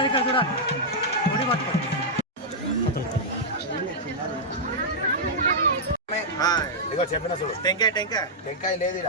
ఒకసారి ఇక్కడ చూడండి ఒడి పట్టుకోండి ఇదిగో చెప్పిన చూడు టెంకాయ టెంకాయ టెంకాయ లేదు ఈడ.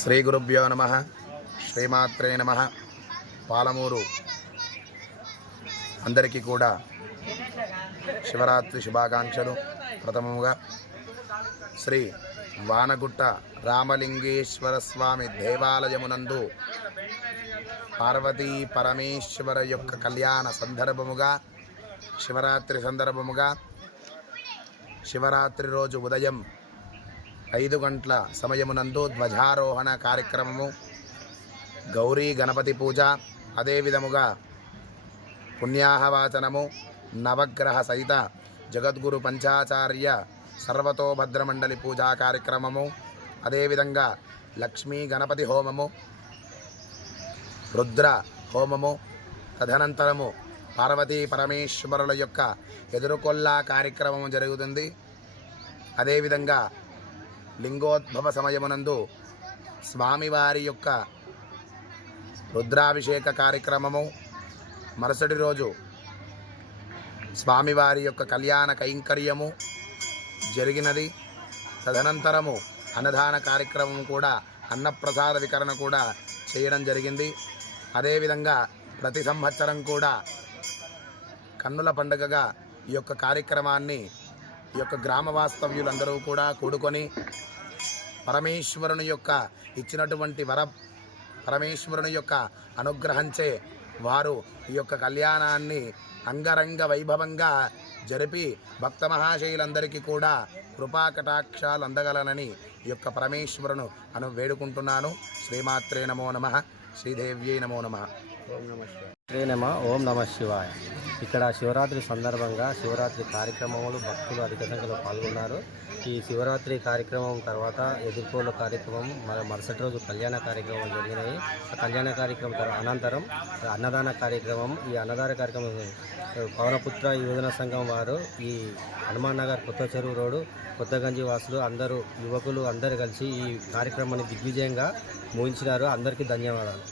శ్రీ గురుభ్యో నమ. శ్రీమాత్రే నమ. పాలమూరు. అందరికీ కూడా శివరాత్రి శుభాకాంక్షలు. ప్రథమముగా శ్రీ వానగుట్ట రామలింగేశ్వర స్వామి దేవాలయమునందు పార్వతీ పరమేశ్వర యొక్క కళ్యాణ సందర్భముగా శివరాత్రి సందర్భముగా శివరాత్రి రోజు ఉదయం ఐదు గంటల సమయమునందు ధ్వజారోహణ కార్యక్రమము గౌరీ గణపతి పూజ అదేవిధముగా పుణ్యాహవాచనము నవగ్రహ సహిత జగద్గురు పంచాచార్య సర్వతోభద్రమండలి పూజా కార్యక్రమము అదేవిధంగా లక్ష్మీ గణపతి హోమము రుద్ర హోమము తదనంతరము పార్వతీ పరమేశ్వరుల యొక్క ఎదురుకొల్లా కార్యక్రమము జరుగుతుంది. అదేవిధంగా లింగోద్భవ సమయమునందు స్వామివారి యొక్క రుద్రాభిషేక కార్యక్రమము మరుసటి రోజు స్వామివారి యొక్క కళ్యాణ కైంకర్యము జరిగినది. తదనంతరము అన్నదాన కార్యక్రమం కూడా అన్నప్రసాద వికరణ కూడా చేయడం జరిగింది. అదేవిధంగా ప్రతి సంవత్సరం కూడా కన్నుల పండుగగా ఈ యొక్క కార్యక్రమాన్ని ఈ యొక్క గ్రామ వాస్తవ్యులందరూ కూడా కూడుకొని పరమేశ్వరుని యొక్క ఇచ్చినటువంటి వర పరమేశ్వరుని యొక్క అనుగ్రహంచే వారు ఈ యొక్క కళ్యాణాన్ని అంగరంగ వైభవంగా జరిపి భక్త మహాశయులందరికీ కూడా కృపాకటాక్షాలు అందగలనని ఈ యొక్క పరమేశ్వరును అను వేడుకుంటున్నాను. శ్రీమాత్రే నమో నమ. శ్రీదేవ్యై నమో నమ శ్రీ నమ. ఓం నమ శివాయ. ఇక్కడ శివరాత్రి సందర్భంగా శివరాత్రి కార్యక్రమంలో భక్తులు అధిక సంఖ్యలో పాల్గొన్నారు. ఈ శివరాత్రి కార్యక్రమం తర్వాత ఎదుర్కోలు కార్యక్రమం మన మరుసటి రోజు కళ్యాణ కార్యక్రమం జరిగినాయి. ఆ కళ్యాణ కార్యక్రమం అనంతరం అన్నదాన కార్యక్రమం ఈ అన్నదాన కార్యక్రమం పవనపుత్ర యువజన సంఘం వారు ఈ హనుమాన్ నగర్ కొత్త చెరువు రోడ్డు కొత్తగంజి వాసులు అందరూ యువకులు అందరూ కలిసి ఈ కార్యక్రమాన్ని దిగ్విజయంగా ముగించినారు. అందరికీ ధన్యవాదాలు.